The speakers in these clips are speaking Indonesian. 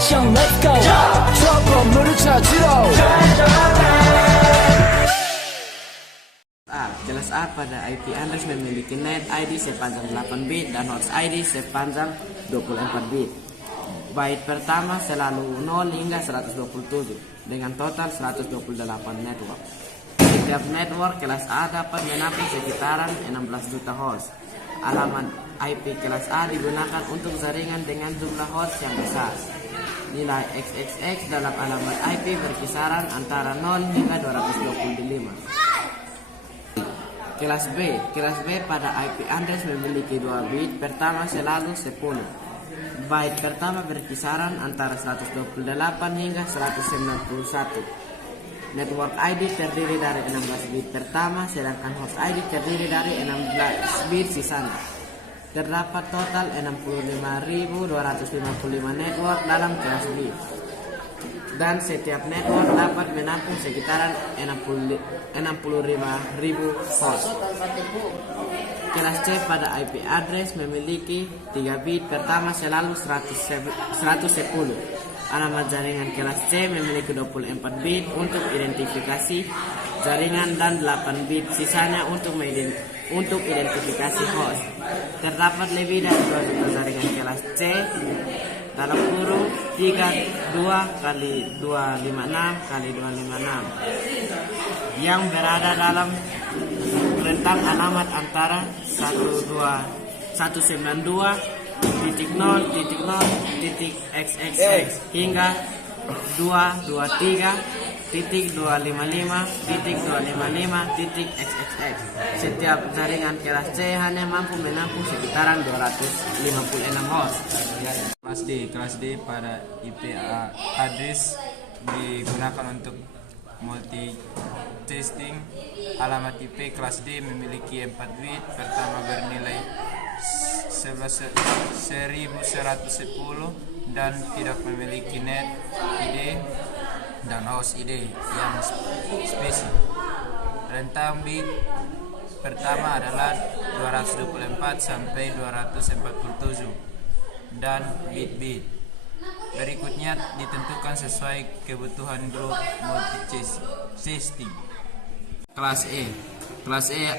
action, let's go. trouble 물을 찾으러. Kelas A pada IP address memiliki net ID sepanjang 8 bit dan host ID sepanjang 24 bit. Byte pertama selalu 0 hingga 127 dengan total 128 network. Setiap network kelas A dapat menampung sekitaran 16 juta host. Alamat IP kelas A digunakan untuk jaringan dengan jumlah host yang besar. Nilai XXX dalam alamat IP berkisaran antara 0 hingga 225. Kelas B pada IP address memiliki 2 bit, pertama selalu 10. Byte pertama berkisaran antara 128 hingga 191. Network ID terdiri dari 16 bit pertama, sedangkan host ID terdiri dari 16 bit sisanya. Terdapat total 65.255 network dalam kelas B. Dan setiap network dapat menampung sekitaran 65.000 host. Kelas C pada IP address memiliki 3 bit, pertama selalu 110. Alamat jaringan kelas C memiliki 24 bit untuk identifikasi jaringan dan 8 bit sisanya untuk identifikasi host. Terdapat lebih dari 2 juta jaringan kelas C dalam kurung 32 kali 256 kali 256 yang berada dalam rentang alamat antara 192.0.0.xxx hingga 223.255.255.xxx. Setiap jaringan kelas C hanya mampu menampung sekitaran 256 host. Kelas D pada IP address digunakan untuk multi-testing. Alamat IP kelas D memiliki 4 bit, pertama bernilai 1110 dan tidak memiliki net ID dan host ID yang spesifik. Rentang bit pertama adalah 224 sampai 247 dan bit-bit. Berikutnya ditentukan sesuai kebutuhan grup multi-testing. Kelas E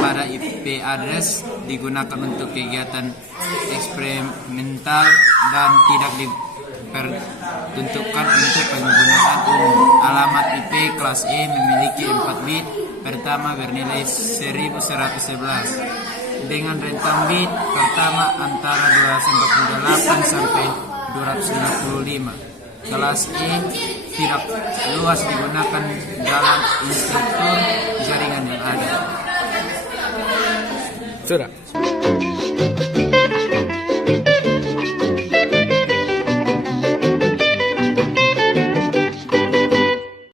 pada IP address digunakan untuk kegiatan eksperimental dan tidak diperuntukkan untuk penggunaan umum. Alamat IP kelas E memiliki 4 bit, pertama bernilai 1111 dengan rentang bit pertama antara 248 sampai 255. Kelas E tidak luas digunakan dalam instruktur jaringan yang ada. Sudah.